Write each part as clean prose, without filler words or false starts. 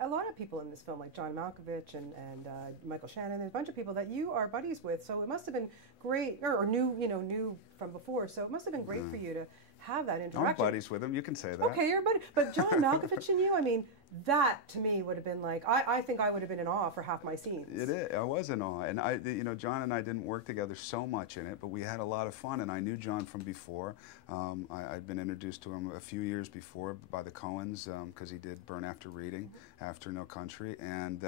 a lot of people in this film, like John Malkovich and Michael Shannon. There's a bunch of people that you are buddies with, so it must have been great, or knew from before. So it must have been great for you to have that interaction. I'm buddies with him. You can say that. Okay, you're buddy. But John Malkovich and you, I mean, that to me would have been like, I think I would have been in awe for half my scenes. It is. I was in awe, and John and I didn't work together so much in it, but we had a lot of fun. And I knew John from before. I'd been introduced to him a few years before by the Coens because he did Burn After Reading, after No Country, and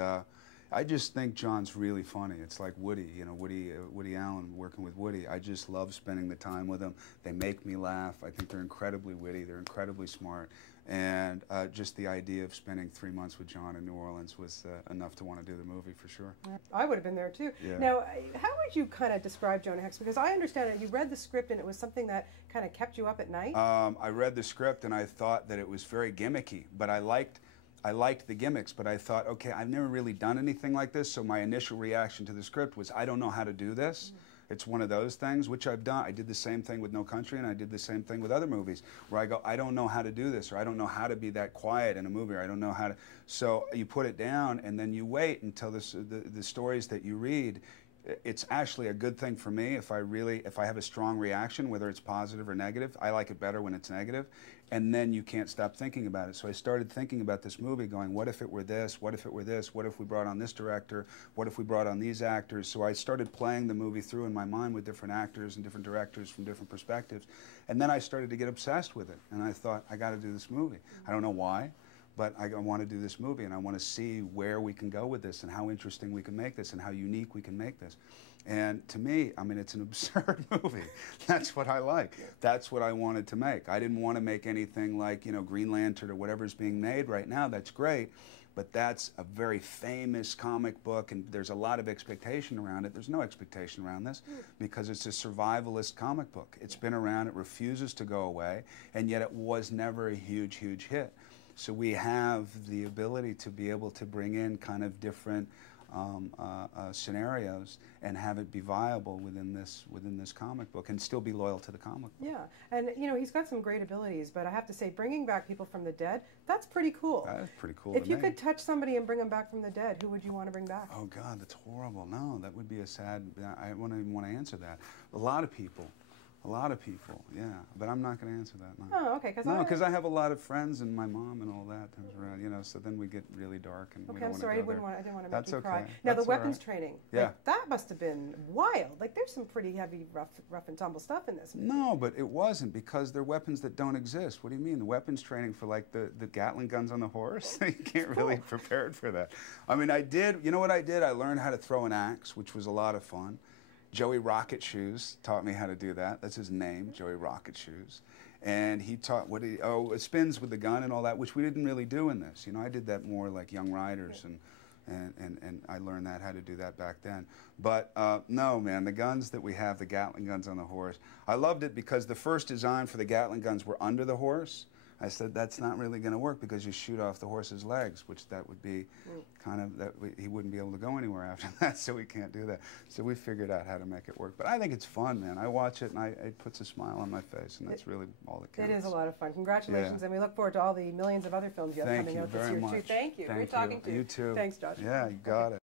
I just think John's really funny. It's like Woody, Woody Allen, working with Woody. I just love spending the time with them. They make me laugh. I think they're incredibly witty. They're incredibly smart. And just the idea of spending 3 months with John in New Orleans was enough to want to do the movie for sure. I would have been there too. Yeah. Now, how would you kind of describe Jonah Hex? Because I understand that you read the script and it was something that kind of kept you up at night. I read the script and I thought that it was very gimmicky, but I liked the gimmicks, but I thought, okay, I've never really done anything like this, so my initial reaction to the script was, I don't know how to do this. It's one of those things, which I've done. I did the same thing with No Country, and I did the same thing with other movies, where I go, I don't know how to do this, or I don't know how to be that quiet in a movie, or I don't know how to. So you put it down, and then you wait until the stories that you read. It's actually a good thing for me if I have a strong reaction, whether it's positive or negative. I like it better when it's negative, and then you can't stop thinking about it. So I started thinking about this movie, going, what if it were this? What if it were this? What if we brought on this director? What if we brought on these actors? So I started playing the movie through in my mind with different actors and different directors from different perspectives, and then I started to get obsessed with it, and I thought, I got to do this movie. I don't know why, but I want to do this movie, and I want to see where we can go with this, and how interesting we can make this, and how unique we can make this. And to me, I mean, it's an absurd movie. That's what I like. That's what I wanted to make. I didn't want to make anything like, Green Lantern or whatever's being made right now. That's great, but that's a very famous comic book, and there's a lot of expectation around it. There's no expectation around this because it's a survivalist comic book. It's been around. It refuses to go away, and yet it was never a huge, huge hit. So we have the ability to be able to bring in kind of different scenarios and have it be viable within this comic book and still be loyal to the comic book. Yeah, and he's got some great abilities, but I have to say, bringing back people from the dead, that's pretty cool. That is pretty cool. If you could touch somebody and bring them back from the dead, who would you want to bring back? Oh God, that's horrible. No, that would be a sad. I wouldn't even want to answer that. A lot of people. A lot of people, yeah, but I'm not going to answer that. No. Oh, okay. Because I have a lot of friends and my mom and all that around, so then we get really dark and we don't I'm sorry, I didn't want to make you cry. Okay. Now, That's the weapons right. training, yeah, that must have been wild. Like, there's some pretty heavy, rough and tumble stuff in this movie. No, but it wasn't, because they're weapons that don't exist. What do you mean? The weapons training for, like, the Gatling guns on the horse? You can't really prepare for that. I mean, you know what I did? I learned how to throw an axe, which was a lot of fun. Joey Rocket Shoes taught me how to do that. That's his name, Joey Rocket Shoes. And he taught it spins with the gun and all that, which we didn't really do in this. I did that more like Young Riders, and I learned how to do that back then. But no, man, the guns that we have, the Gatling guns on the horse, I loved it because the first design for the Gatling guns were under the horse. I said, that's not really going to work because you shoot off the horse's legs, which that would be kind of, he wouldn't be able to go anywhere after that, so we can't do that. So we figured out how to make it work. But I think it's fun, man. I watch it and it puts a smile on my face, and that's really all that counts. It is a lot of fun. Congratulations, and we look forward to all the millions of other films you have coming out this year, too. Thank you. Great talking to you. You too. Thanks, Josh. Yeah, you got it.